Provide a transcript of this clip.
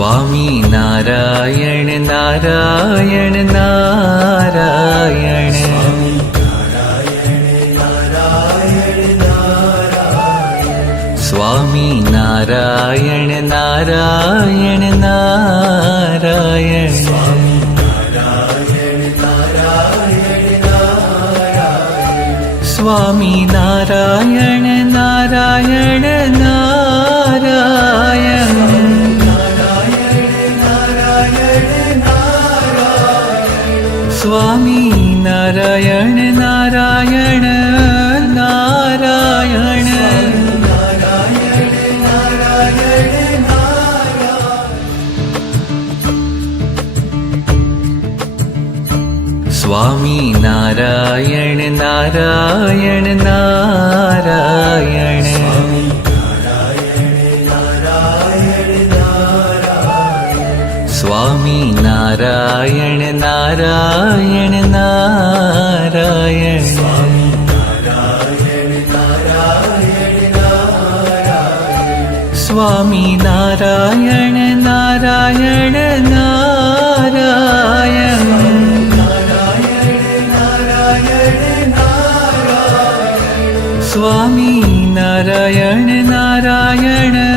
Swami Narayan Narayan Narayan Swami Narayan Narayan Narayan Swami Narayan Narayan Narayan Swami Narayan Narayan Narayan Swami Narayan Narayan Narayan Swami Narayan Narayan Narayan Swami Narayan Narayan Narayan Swami Narayan Narayan